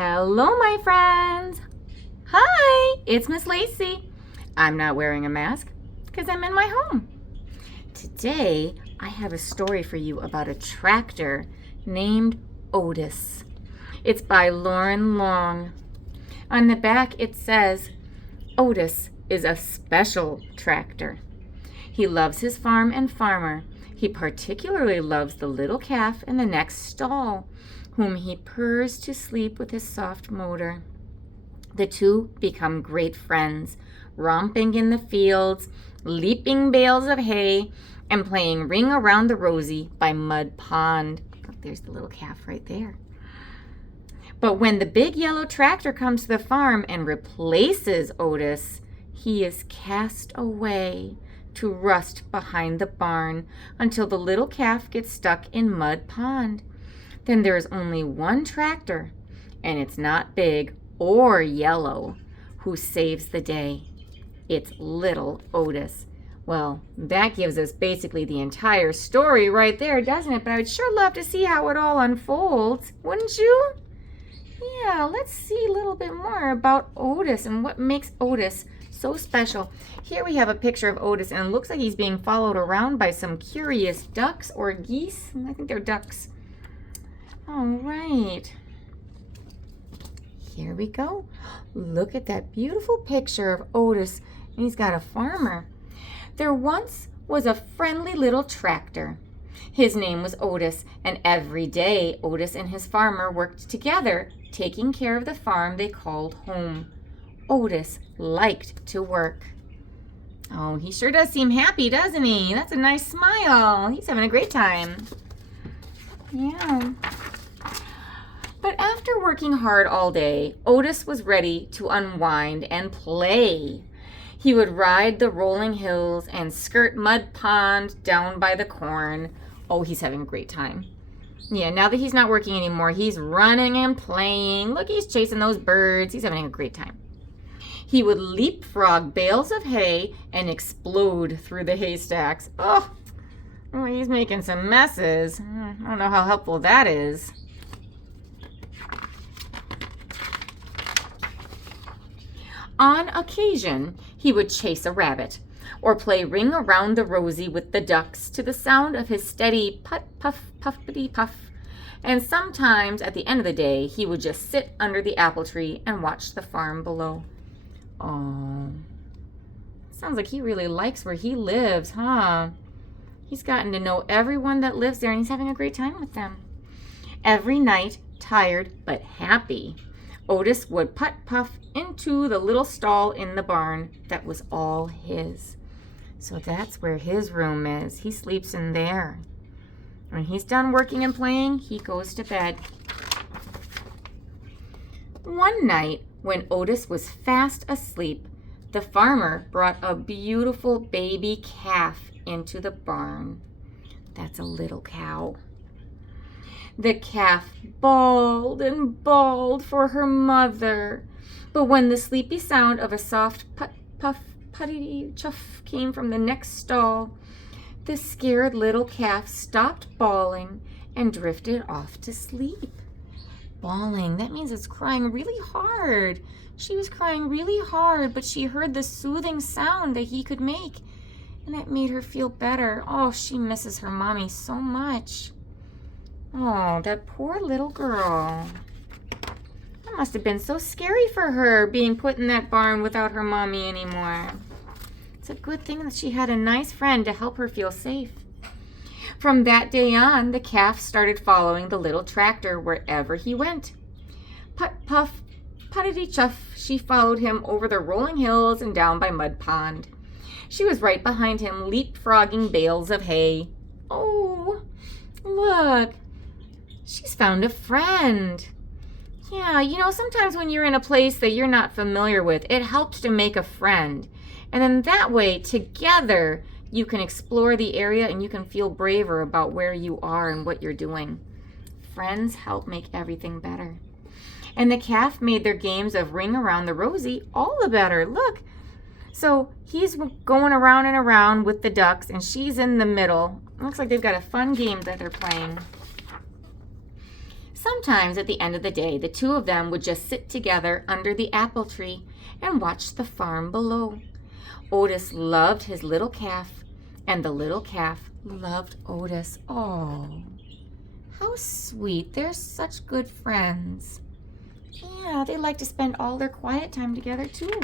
Hello, my friends. Hi, it's Miss Lacey. I'm not wearing a mask because I'm in my home. Today, I have a story for you about a tractor named Otis. It's by Loren Long. On the back, it says, Otis is a special tractor. He loves his farm and farmer. He particularly loves the little calf in the next stall, whom he purrs to sleep with his soft motor. The two become great friends, romping in the fields, leaping bales of hay, and playing Ring Around the Rosie by Mud Pond. Oh, there's the little calf right there. But when the big yellow tractor comes to the farm and replaces Otis, he is cast away to rust behind the barn until the little calf gets stuck in Mud Pond. Then there is only one tractor, and it's not big or yellow, who saves the day. It's little Otis. Well, that gives us basically the entire story right there, doesn't it? But I would sure love to see how it all unfolds, wouldn't you? Yeah, let's see a little bit more about Otis and what makes Otis so special. Here we have a picture of Otis, and it looks like he's being followed around by some curious ducks or geese. I think they're ducks. All right. Here we go. Look at that beautiful picture of Otis, and he's got a farmer. There once was a friendly little tractor. His name was Otis, and every day Otis and his farmer worked together, taking care of the farm they called home. Otis liked to work. Oh, he sure does seem happy, doesn't he? That's a nice smile. He's having a great time. Yeah. But after working hard all day, Otis was ready to unwind and play. He would ride the rolling hills and skirt Mud Pond down by the corn. Oh, he's having a great time. Yeah, now that he's not working anymore, he's running and playing. Look, he's chasing those birds. He's having a great time. He would leapfrog bales of hay and explode through the haystacks. Oh, he's making some messes. I don't know how helpful that is. On occasion, he would chase a rabbit or play Ring Around the Rosie with the ducks to the sound of his steady put, puff, puffity puff. And sometimes at the end of the day, he would just sit under the apple tree and watch the farm below. Oh, sounds like he really likes where he lives, huh? He's gotten to know everyone that lives there, and he's having a great time with them. Every night, tired but happy, Otis would putt-puff into the little stall in the barn that was all his. So that's where his room is. He sleeps in there. When he's done working and playing, he goes to bed. One night, when Otis was fast asleep, the farmer brought a beautiful baby calf into the barn. That's a little cow. The calf bawled and bawled for her mother. But when the sleepy sound of a soft put-puff, putty-chuff came from the next stall, the scared little calf stopped bawling and drifted off to sleep. Bawling, that means it's crying really hard. She was crying really hard, but she heard the soothing sound that he could make, and that made her feel better. Oh, she misses her mommy so much. Oh, that poor little girl. That must have been so scary for her, being put in that barn without her mommy anymore. It's a good thing that she had a nice friend to help her feel safe. From that day on, the calf started following the little tractor wherever he went. Put-puff, puttity-chuff, she followed him over the rolling hills and down by Mud Pond. She was right behind him, leapfrogging bales of hay. Oh, look, she's found a friend. Yeah, sometimes when you're in a place that you're not familiar with, it helps to make a friend. And then that way, together, you can explore the area and you can feel braver about where you are and what you're doing. Friends help make everything better. And the calf made their games of Ring Around the Rosie all the better. Look. So he's going around and around with the ducks, and she's in the middle. Looks like they've got a fun game that they're playing. Sometimes at the end of the day, the two of them would just sit together under the apple tree and watch the farm below. Otis loved his little calf, and the little calf loved Otis. Oh, how sweet. They're such good friends. Yeah, they like to spend all their quiet time together too.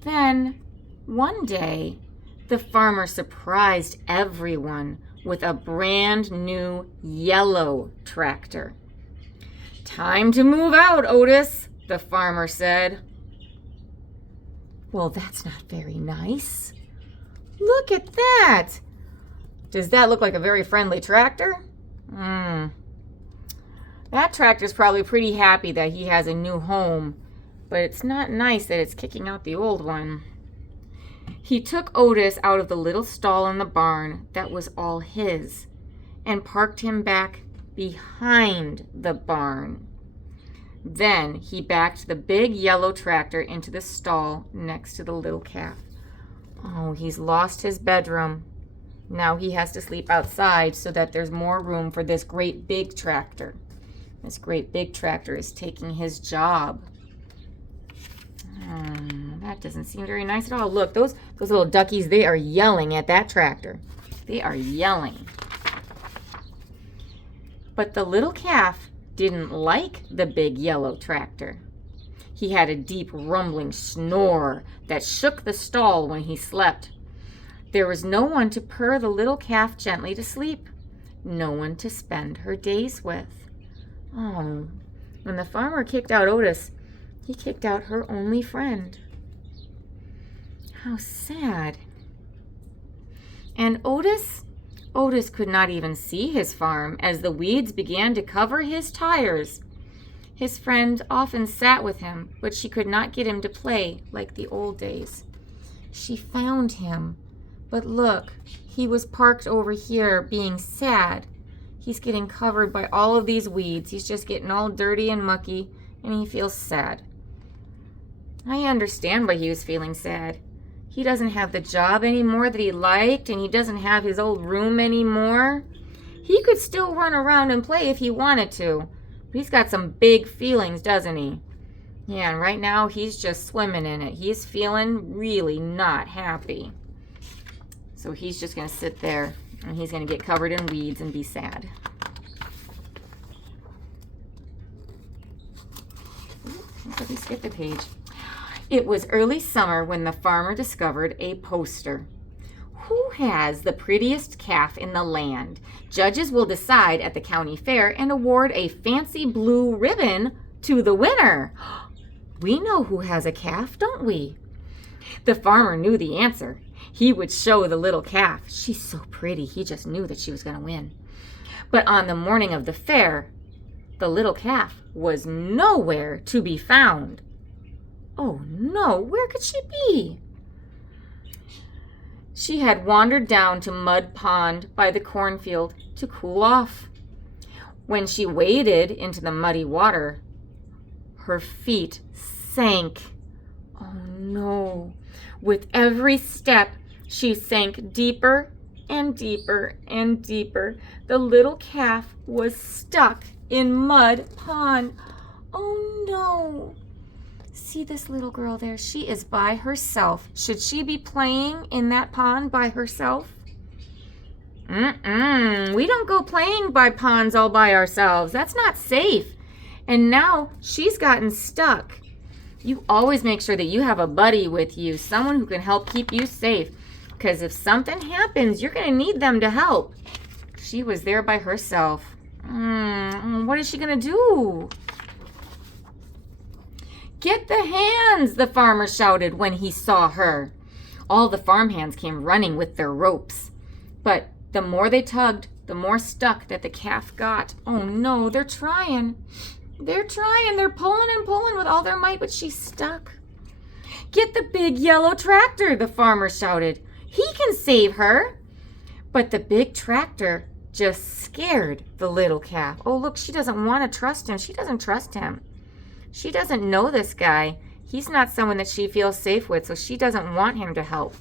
Then, one day, the farmer surprised everyone with a brand new yellow tractor. "Time to move out, Otis," the farmer said. "Well, that's not very nice. Look at that. Does that look like a very friendly tractor?" That tractor's probably pretty happy that he has a new home, but it's not nice that it's kicking out the old one. He took Otis out of the little stall in the barn that was all his and parked him back behind the barn. Then he backed the big yellow tractor into the stall next to the little calf. Oh, he's lost his bedroom. Now he has to sleep outside so that there's more room for this great big tractor. This great big tractor is taking his job. That doesn't seem very nice at all. Look, those little duckies, they are yelling at that tractor. They are yelling. But the little calf didn't like the big yellow tractor. He had a deep rumbling snore that shook the stall when he slept. There was no one to purr the little calf gently to sleep. No one to spend her days with. Oh, when the farmer kicked out Otis, he kicked out her only friend. How sad. And Otis could not even see his farm as the weeds began to cover his tires. His friend often sat with him, but she could not get him to play like the old days. She found him, but look, he was parked over here being sad. He's getting covered by all of these weeds. He's just getting all dirty and mucky, and he feels sad. I understand why he was feeling sad. He doesn't have the job anymore that he liked, and he doesn't have his old room anymore. He could still run around and play if he wanted to, but he's got some big feelings, doesn't he? Yeah, and right now he's just swimming in it. He's feeling really not happy. So he's just going to sit there, and he's going to get covered in weeds and be sad. Let me skip the page. It was early summer when the farmer discovered a poster. Who has the prettiest calf in the land? Judges will decide at the county fair and award a fancy blue ribbon to the winner. We know who has a calf, don't we? The farmer knew the answer. He would show the little calf. She's so pretty. He just knew that she was going to win. But on the morning of the fair, the little calf was nowhere to be found. Oh no, where could she be? She had wandered down to Mud Pond by the cornfield to cool off. When she waded into the muddy water, her feet sank. Oh no. With every step, she sank deeper and deeper and deeper. The little calf was stuck in Mud Pond. Oh no. See this little girl there? She is by herself. Should she be playing in that pond by herself? We don't go playing by ponds all by ourselves. That's not safe. And now she's gotten stuck. You always make sure that you have a buddy with you, someone who can help keep you safe. Because if something happens, you're going to need them to help. She was there by herself. What is she going to do? Get the hands, the farmer shouted when he saw her. All the farmhands came running with their ropes. But the more they tugged, the more stuck that the calf got. Oh no, they're trying. They're trying. They're pulling and pulling with all their might, but she's stuck. Get the big yellow tractor, the farmer shouted. He can save her. But the big tractor just scared the little calf. Oh, look, she doesn't want to trust him. She doesn't trust him. She doesn't know this guy. He's not someone that she feels safe with, so she doesn't want him to help.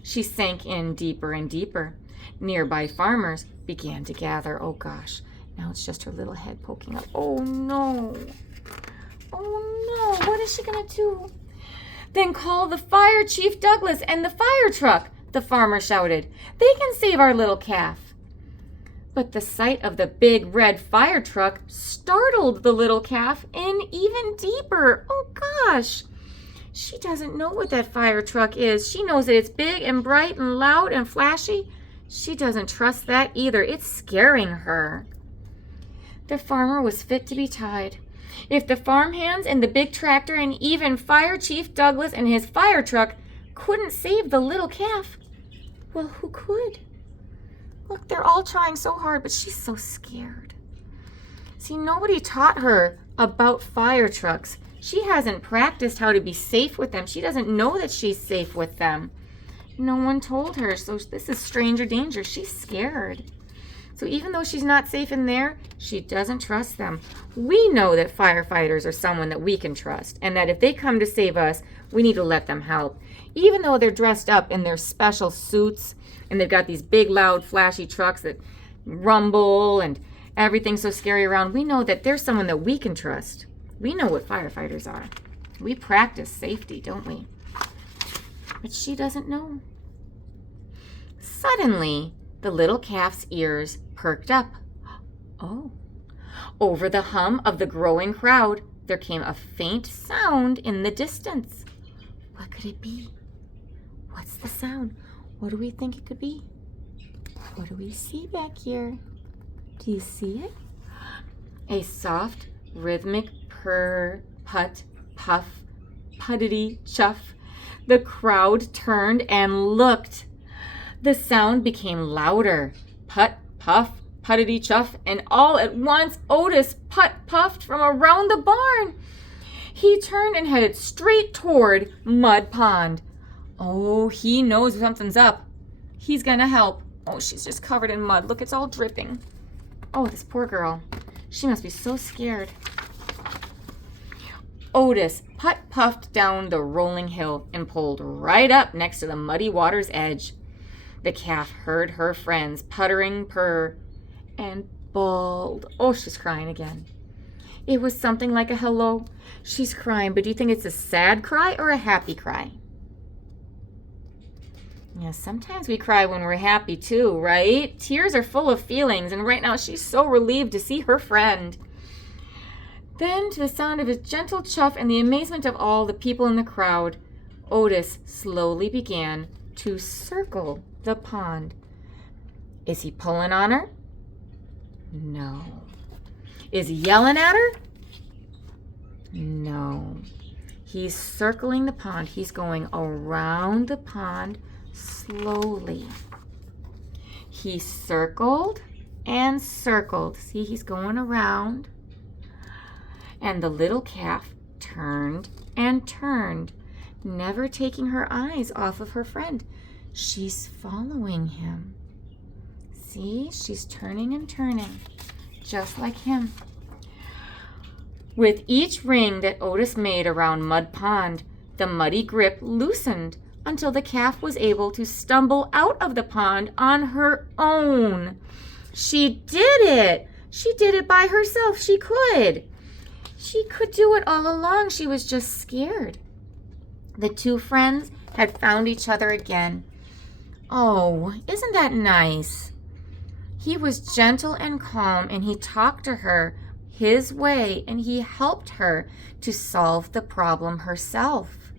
She sank in deeper and deeper. Nearby farmers began to gather. Oh gosh, now it's just her little head poking up. Oh no. Oh no, what is she gonna do? Then call the fire, Chief Douglas, and the fire truck, the farmer shouted. They can save our little calf. But the sight of the big red fire truck startled the little calf in even deeper. Oh gosh, she doesn't know what that fire truck is. She knows that it's big and bright and loud and flashy. She doesn't trust that either. It's scaring her. The farmer was fit to be tied. If the farmhands and the big tractor and even Fire Chief Douglas and his fire truck couldn't save the little calf, well, who could? Look, they're all trying so hard, but she's so scared. See, nobody taught her about fire trucks. She hasn't practiced how to be safe with them. She doesn't know that she's safe with them. No one told her, so this is stranger danger. She's scared. So even though she's not safe in there, she doesn't trust them. We know that firefighters are someone that we can trust, and that if they come to save us, we need to let them help. Even though they're dressed up in their special suits, and they've got these big, loud, flashy trucks that rumble, and everything's so scary around, we know that there's someone that we can trust. We know what firefighters are. We practice safety, don't we? But she doesn't know. Suddenly, the little calf's ears perked up. Oh, over the hum of the growing crowd, there came a faint sound in the distance. What could it be? What's the sound? What do we think it could be? What do we see back here? Do you see it? A soft, rhythmic purr, put, puff, puttity, chuff. The crowd turned and looked. The sound became louder. Put, puff, puttity, chuff, and all at once Otis puffed from around the barn. He turned and headed straight toward Mud Pond. Oh, he knows something's up. He's gonna help. Oh, she's just covered in mud. Look, it's all dripping. Oh, this poor girl. She must be so scared. Otis puffed down the rolling hill and pulled right up next to the muddy water's edge. The calf heard her friends puttering purr and bawled. Oh, she's crying again. It was something like a hello. She's crying, but do you think it's a sad cry or a happy cry? Yeah, sometimes we cry when we're happy too, right? Tears are full of feelings, and right now she's so relieved to see her friend. Then, to the sound of his gentle chuff and the amazement of all the people in the crowd, Otis slowly began to circle the pond. Is he pulling on her? No. Is he yelling at her? No. He's circling the pond. He's going around the pond slowly. He circled and circled. See, he's going around. And the little calf turned and turned, never taking her eyes off of her friend. She's following him. See, she's turning and turning, just like him. With each ring that Otis made around Mud Pond, the muddy grip loosened until the calf was able to stumble out of the pond on her own. She did it! She did it by herself. She could. She could do it all along. She was just scared. The two friends had found each other again. Oh, isn't that nice? He was gentle and calm, and he talked to her his way, and he helped her to solve the problem herself.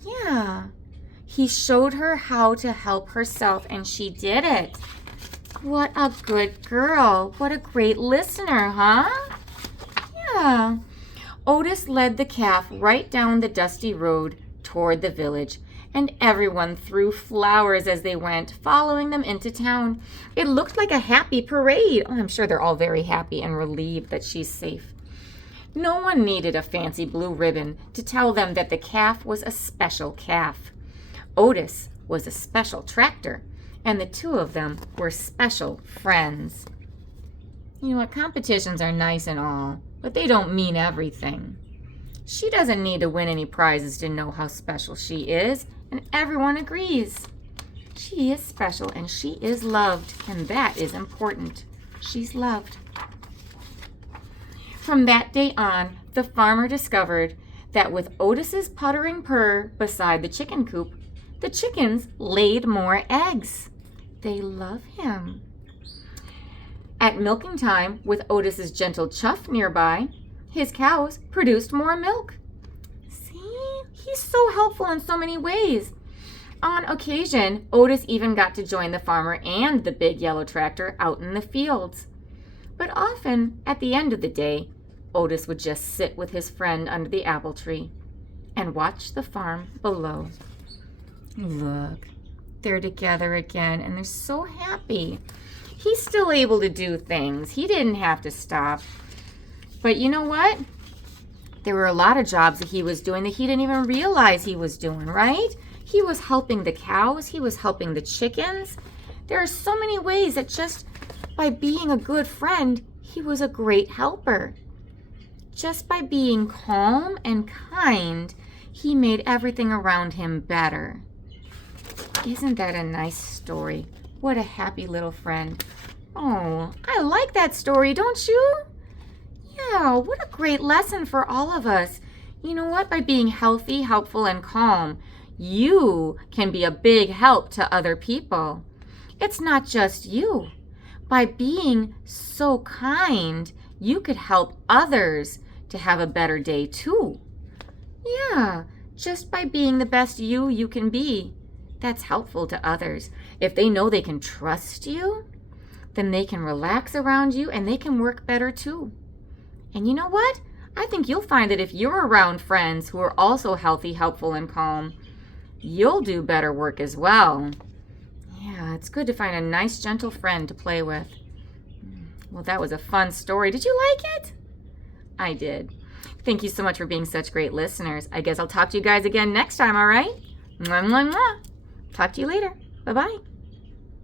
Yeah, he showed her how to help herself, and she did it. What a good girl. What a great listener, huh? Yeah. Otis led the calf right down the dusty road toward the village, and everyone threw flowers as they went, following them into town. It looked like a happy parade. Oh, I'm sure they're all very happy and relieved that she's safe. No one needed a fancy blue ribbon to tell them that the calf was a special calf. Otis was a special tractor, and the two of them were special friends. You know what? Competitions are nice and all, but they don't mean everything. She doesn't need to win any prizes to know how special she is, and everyone agrees. She is special and she is loved, and that is important. She's loved. From that day on, the farmer discovered that with Otis's puttering purr beside the chicken coop, the chickens laid more eggs. They love him. At milking time, with Otis's gentle chuff nearby, his cows produced more milk. See, he's so helpful in so many ways. On occasion, Otis even got to join the farmer and the big yellow tractor out in the fields. But often, at the end of the day, Otis would just sit with his friend under the apple tree and watch the farm below. Look, they're together again and they're so happy. He's still able to do things. He didn't have to stop. But you know what? There were a lot of jobs that he was doing that he didn't even realize he was doing, right? He was helping the cows. He was helping the chickens. There are so many ways that just by being a good friend, he was a great helper. Just by being calm and kind, he made everything around him better. Isn't that a nice story? What a happy little friend. Oh, I like that story, don't you? Yeah, what a great lesson for all of us. You know what? By being healthy, helpful, and calm, you can be a big help to other people. It's not just you. By being so kind, you could help others to have a better day too. Yeah, just by being the best you can be. That's helpful to others. If they know they can trust you, then they can relax around you and they can work better too. And you know what? I think you'll find that if you're around friends who are also healthy, helpful, and calm, you'll do better work as well. Yeah, it's good to find a nice, gentle friend to play with. Well, that was a fun story. Did you like it? I did. Thank you so much for being such great listeners. I guess I'll talk to you guys again next time, all right? Mwah, mwah, mwah. Talk to you later. Bye-bye.